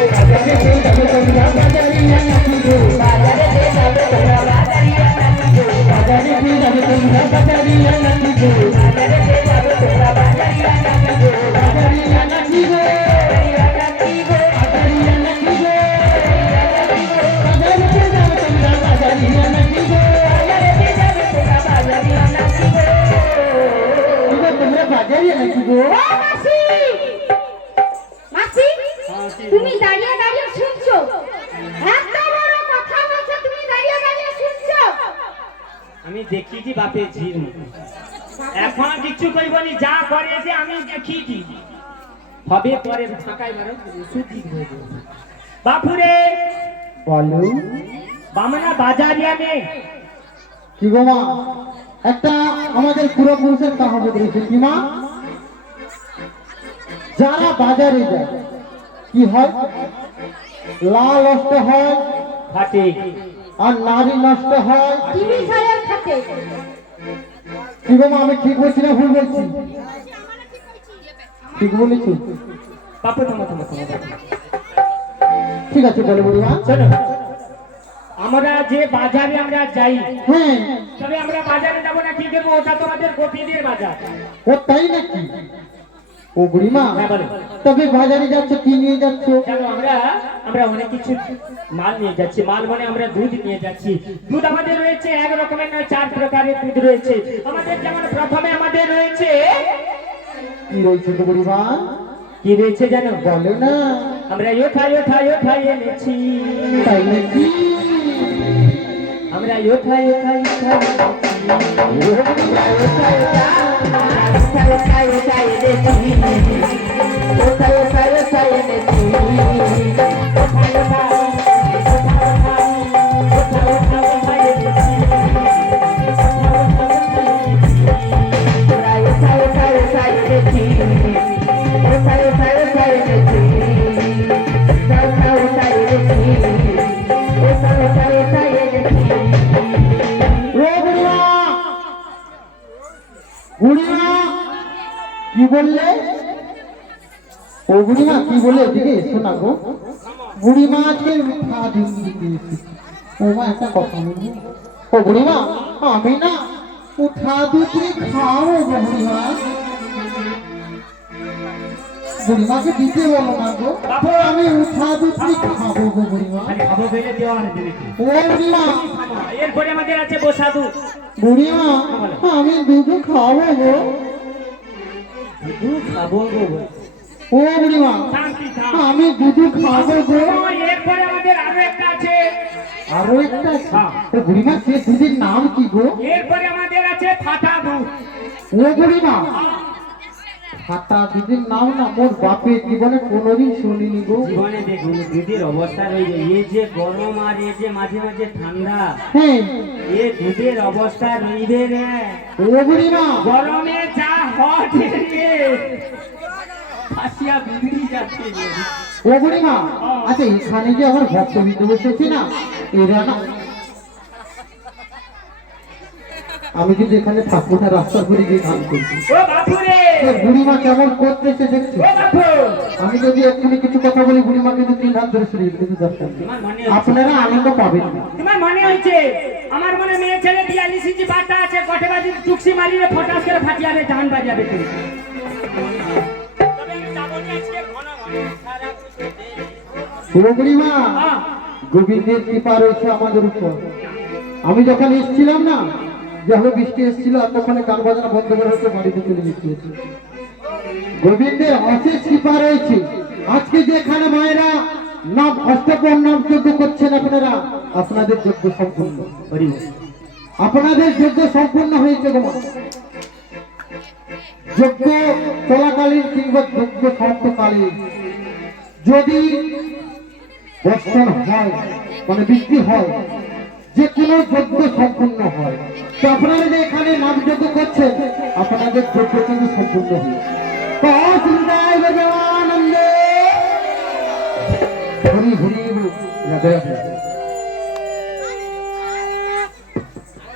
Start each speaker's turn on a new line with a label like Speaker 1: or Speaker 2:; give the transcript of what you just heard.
Speaker 1: I'm gonna
Speaker 2: get you, I'm gonna
Speaker 3: get you, you. তুমি দাঁড়িয়ে দাঁড়িয়ে শুনছো। এত বড় কথা বলছো তুমি দাঁড়িয়ে দাঁড়িয়ে শুনছো।
Speaker 4: আমি দেখিছি বাপে ঝির। এখন কিছু কইবনি যা করে যে আমি দেখিছি হবে পরে ফাঁকায় মারো সুতি হয়ে। বাপুরে!
Speaker 2: বলো।
Speaker 4: বামনা বাজারিয়া মে
Speaker 2: কি গো মা? একটা আমাদের পূর্বপুরুষের কাহাবত রয়েছে কি মা? যারা বাজারে যায় কি হয়? লাল নষ্ট হয়
Speaker 4: ফাটে
Speaker 2: আর নারী নষ্ট হয়।
Speaker 3: কি
Speaker 2: গো আমি ঠিক বলছি না ভুল বলছি? ঠিক বলেছি?
Speaker 4: বাপু থামো থামো থামো
Speaker 2: ঠিক আছে বলে
Speaker 4: শোনো আমরা যে বাজারে আমরা যাই
Speaker 2: হ্যাঁ।
Speaker 4: তবে আমরা বাজারে যাব না কি দেবো? ওটা তোমাদের গোপীদের বাজার।
Speaker 2: ও তাই নাকি? ও বুড়িমা। তবে বাজারে যাচ্ছ কি নিয়ে যাচ্ছ?
Speaker 4: আমরা আমরা অনেক কিছু মাল নিয়ে যাচ্ছি। মাল মানে আমরা দুধ নিয়ে যাচ্ছি। দুধ আমাদের রয়েছে এক রকমের নয় চার প্রকারের দুধ রয়েছে। আমাদের যেমন প্রথমে আমাদের রয়েছে
Speaker 2: কি রয়েছে তো বুড়িমা
Speaker 4: কি রয়েছে জানো?
Speaker 2: বলো না।
Speaker 4: আমরা ইয়োথাই ইয়োথাই ইয়োথাই এনেছি।
Speaker 2: তাই নাকি?
Speaker 4: আমরা
Speaker 2: কি বললে? ও বুড়িমা কি বলে এদিকে এসো না গো। বুড়িমা আজকে মিঠা দিন দিতে এসেছে ও মা একটা কথা বলব। ও বুড়িমা আমি না উঠা দুধে খাও গো বুড়িমা। বুড়িমাকে দিতে বলো না গো! আমি উঠা দুধে খাব গো বুড়িমা।
Speaker 4: খাব বলে দেওয়া
Speaker 2: ও বুড়িমা।
Speaker 4: এরপরে আমাদের আছে বসা দুধ
Speaker 2: বুড়িমা আমি দুধ খাব গো। ও বুড়িমা আমি দুধ খাব গো।
Speaker 4: এরপরে আমাদের আরও একটা আছে।
Speaker 2: আরও একটা।
Speaker 4: হ্যাঁ।
Speaker 2: ও বুড়িমা সে দুধের নাম কি গো?
Speaker 4: এরপরে আমাদের আছে ফাটা দুধ।
Speaker 2: ও বুড়িমা হাতা দুধের নাম না মোর বাপের জীবনে কোনোদিন শুনিনি গো।
Speaker 4: জীবনে দেখুন দুধের অবস্থা রয়েছে এই যে গরম আর এই যে মাঝে মাঝে ঠান্ডা
Speaker 2: হ্যাঁ।
Speaker 4: এ দুধের অবস্থা রইবে রে।
Speaker 2: ও বুড়িমা
Speaker 4: গরমে
Speaker 2: ও বুড়িমা আচ্ছা এখানে যে আমার ভক্তবৃন্দ বসেছে না? এরা না আমি কিন্তু এখানে থাকব না রাস্তার করে গিয়ে গান করছি। বুড়িমা কেমন করতেছে দেখছি? আমি যদি এক্ষুনি কিছু কথা বলি বুড়িমা কিন্তু তিন হাত ধরে সরিয়ে দিতে আপনারা আনন্দ পাবেন না।
Speaker 4: মনে হয়েছে আমার মনে মেয়ে ছেলে বিয়াল্লিশ ইঞ্চি বাচ্চা আছে গটে বাজি টুকসি মারিলে ফটাস করে ফাটিয়াবে জান বাজাবে তুমি তবে আমি যাব না আজকে ঘন ঘন সারা
Speaker 2: শুভ বুড়িমা
Speaker 4: হ্যাঁ।
Speaker 2: গোবিন্দের কৃপা রয়েছে আমাদের উপর। আমি যখন এসেছিলাম না যখন বৃষ্টি এসেছিল ততক্ষণে গান বাজনা বন্ধ করে হয়তো বাড়িতে চলে গেছিয়েছি গোবিন্দের অশেষ কৃপা রয়েছে। আজকে যে এখানে মায়েরা নাম অষ্টপর নাম যজ্ঞ করছেন আপনারা আপনাদের যজ্ঞ সম্পূর্ণ আপনাদের যজ্ঞ সম্পূর্ণ হয়েছে মা। যজ্ঞ চলাকালীন কিংবা যজ্ঞ সমাপ্তকালীন যদি বর্ষণ হয় মানে বৃষ্টি হয়, যে কোনো যজ্ঞ সম্পূর্ণ হয়, তো আপনারা যে এখানে নাম যোগ্য করছেন, আপনাদের যজ্ঞ কিন্তু সম্পূর্ণ হয় ভগবানন্দে হরি হরি। রাধে রাধে